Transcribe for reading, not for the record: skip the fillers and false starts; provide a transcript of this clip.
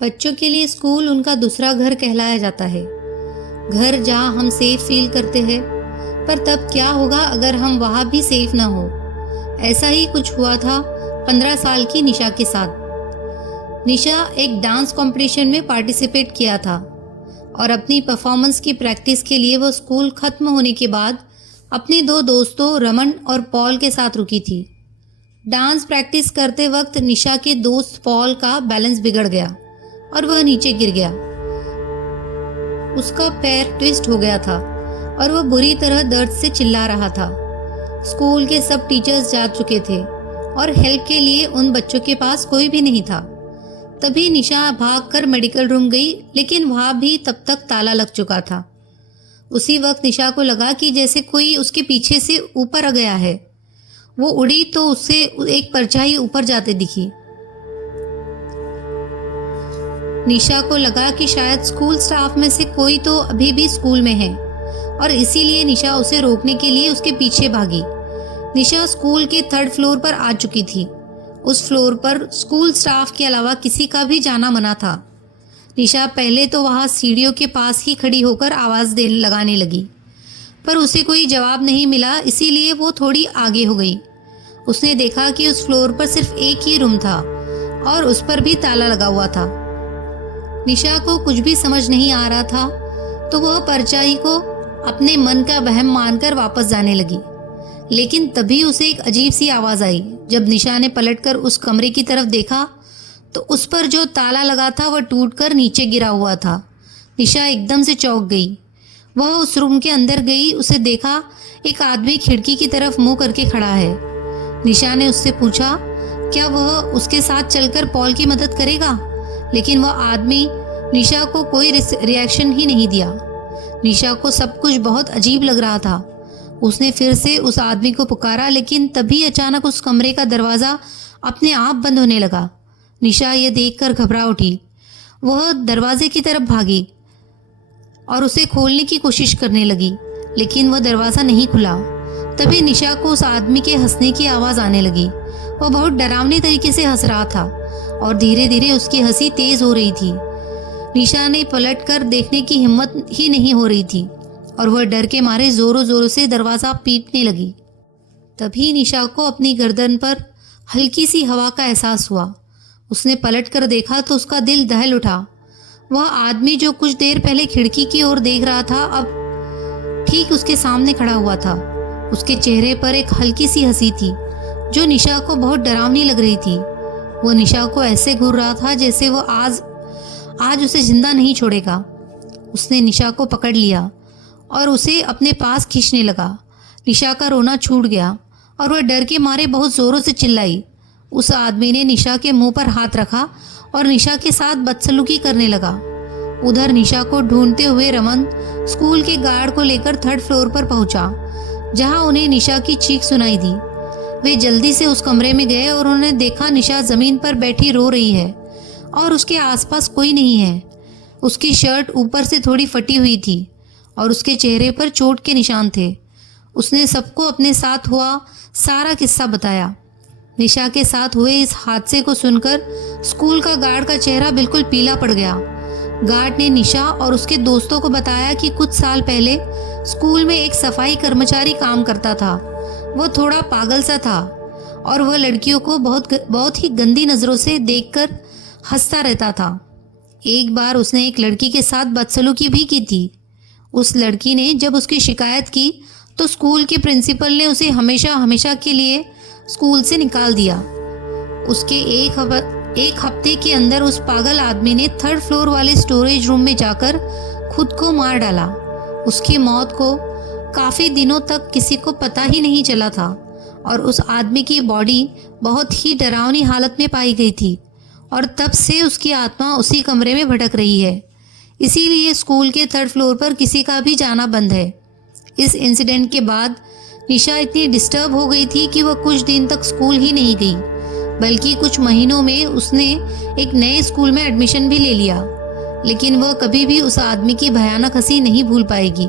बच्चों के लिए स्कूल उनका दूसरा घर कहलाया जाता है। घर जहाँ हम सेफ फील करते हैं। पर तब क्या होगा अगर हम वहाँ भी सेफ ना हो? ऐसा ही कुछ हुआ था 15 साल की निशा के साथ। निशा एक डांस कंपटीशन में पार्टिसिपेट किया था और अपनी परफॉर्मेंस की प्रैक्टिस के लिए वो स्कूल खत्म होने के बाद अपने दो दोस्तों रमन और पॉल के साथ रुकी थी। डांस प्रैक्टिस करते वक्त निशा के दोस्त पॉल का बैलेंस बिगड़ गया और वह नीचे गिर गया। उसका पैर ट्विस्ट हो गया था और वह बुरी तरह दर्द से चिल्ला रहा था। स्कूल के सब टीचर्स जा चुके थे और हेल्प के लिए उन बच्चों के पास कोई भी नहीं था। तभी निशा भागकर मेडिकल रूम गई, लेकिन वहाँ भी तब तक ताला लग चुका था। उसी वक्त निशा को लगा कि जैसे कोई उसके पीछे से ऊपर आ गया है। वो उड़ी तो उससे एक परछाई ऊपर जाते दिखी। निशा को लगा कि शायद स्कूल स्टाफ में से कोई तो अभी भी स्कूल में है और इसीलिए निशा उसे रोकने के लिए उसके पीछे भागी। निशा स्कूल के 3rd फ्लोर पर आ चुकी थी। उस फ्लोर पर स्कूल स्टाफ के अलावा किसी का भी जाना मना था। निशा पहले तो वहाँ सीढ़ियों के पास ही खड़ी होकर आवाज़ लगाने लगी, पर उसे कोई जवाब नहीं मिला, इसीलिए वो थोड़ी आगे हो गई। उसने देखा कि उस फ्लोर पर सिर्फ एक ही रूम था और उस पर भी ताला लगा हुआ था। निशा को कुछ भी समझ नहीं आ रहा था, तो वह परछाई को अपने मन का वहम मानकर वापस जाने लगी। लेकिन तभी उसे एक अजीब सी आवाज़ आई। जब निशा ने पलटकर उस कमरे की तरफ देखा तो उस पर जो ताला लगा था वह टूटकर नीचे गिरा हुआ था। निशा एकदम से चौंक गई। वह उस रूम के अंदर गई। उसे देखा एक आदमी खिड़की की तरफ मुंह करके खड़ा है। निशा ने उससे पूछा क्या वह उसके साथ चलकर पॉल की मदद करेगा, लेकिन वह आदमी निशा को कोई रिएक्शन ही नहीं दिया। निशा को सब कुछ बहुत अजीब लग रहा था। उसने फिर से उस आदमी को पुकारा, लेकिन तभी अचानक उस कमरे का दरवाज़ा अपने आप बंद होने लगा। निशा ये देखकर घबरा उठी। वह दरवाजे की तरफ भागी और उसे खोलने की कोशिश करने लगी, लेकिन वह दरवाज़ा नहीं खुला। तभी निशा को उस आदमी के हंसने की आवाज़ आने लगी। वह बहुत डरावने तरीके से हंस रहा था और धीरे धीरे उसकी हंसी तेज़ हो रही थी। निशा ने पलटकर देखने की हिम्मत ही नहीं हो रही थी और वह डर के मारे ज़ोरों ज़ोरों से दरवाज़ा पीटने लगी। तभी निशा को अपनी गर्दन पर हल्की सी हवा का एहसास हुआ। उसने पलटकर देखा तो उसका दिल दहल उठा। वह आदमी जो कुछ देर पहले खिड़की की ओर देख रहा था, अब ठीक उसके सामने खड़ा हुआ था। उसके चेहरे पर एक हल्की सी हंसी थी जो निशा को बहुत डरावनी लग रही थी। वो निशा को ऐसे घूर रहा था जैसे वो आज उसे जिंदा नहीं छोड़ेगा। उसने निशा को पकड़ लिया और उसे अपने पास खींचने लगा। निशा का रोना छूट गया और वह डर के मारे बहुत ज़ोरों से चिल्लाई। उस आदमी ने निशा के मुंह पर हाथ रखा और निशा के साथ बदसलूकी करने लगा। उधर निशा को ढूंढते हुए रमन स्कूल के गार्ड को लेकर 3rd फ्लोर पर पहुंचा, जहां उन्हें निशा की चीख सुनाई दी। वे जल्दी से उस कमरे में गए और उन्होंने देखा निशा ज़मीन पर बैठी रो रही है और उसके आसपास कोई नहीं है। उसकी शर्ट ऊपर से थोड़ी फटी हुई थी और उसके चेहरे पर चोट के निशान थे। उसने सबको अपने साथ हुआ सारा किस्सा बताया। निशा के साथ हुए इस हादसे को सुनकर स्कूल का गार्ड का चेहरा बिल्कुल पीला पड़ गया। गार्ड ने निशा और उसके दोस्तों को बताया कि कुछ साल पहले स्कूल में एक सफाई कर्मचारी काम करता था। वह थोड़ा पागल सा था और वह लड़कियों को बहुत ही गंदी नज़रों से देखकर हंसता रहता था। एक बार उसने एक लड़की के साथ बदसलूकी भी की थी। उस लड़की ने जब उसकी शिकायत की तो स्कूल के प्रिंसिपल ने उसे हमेशा के लिए स्कूल से निकाल दिया। उसके एक हफ्ते के अंदर उस पागल आदमी ने 3rd फ्लोर वाले स्टोरेज रूम में जाकर खुद को मार डाला। उसकी मौत को काफ़ी दिनों तक किसी को पता ही नहीं चला था और उस आदमी की बॉडी बहुत ही डरावनी हालत में पाई गई थी और तब से उसकी आत्मा उसी कमरे में भटक रही है। इसीलिए स्कूल के 3rd फ्लोर पर किसी का भी जाना बंद है। इस इंसिडेंट के बाद निशा इतनी डिस्टर्ब हो गई थी कि वह कुछ दिन तक स्कूल ही नहीं गई, बल्कि कुछ महीनों में उसने एक नए स्कूल में एडमिशन भी ले लिया। लेकिन वह कभी भी उस आदमी की भयानक हंसी नहीं भूल पाएगी।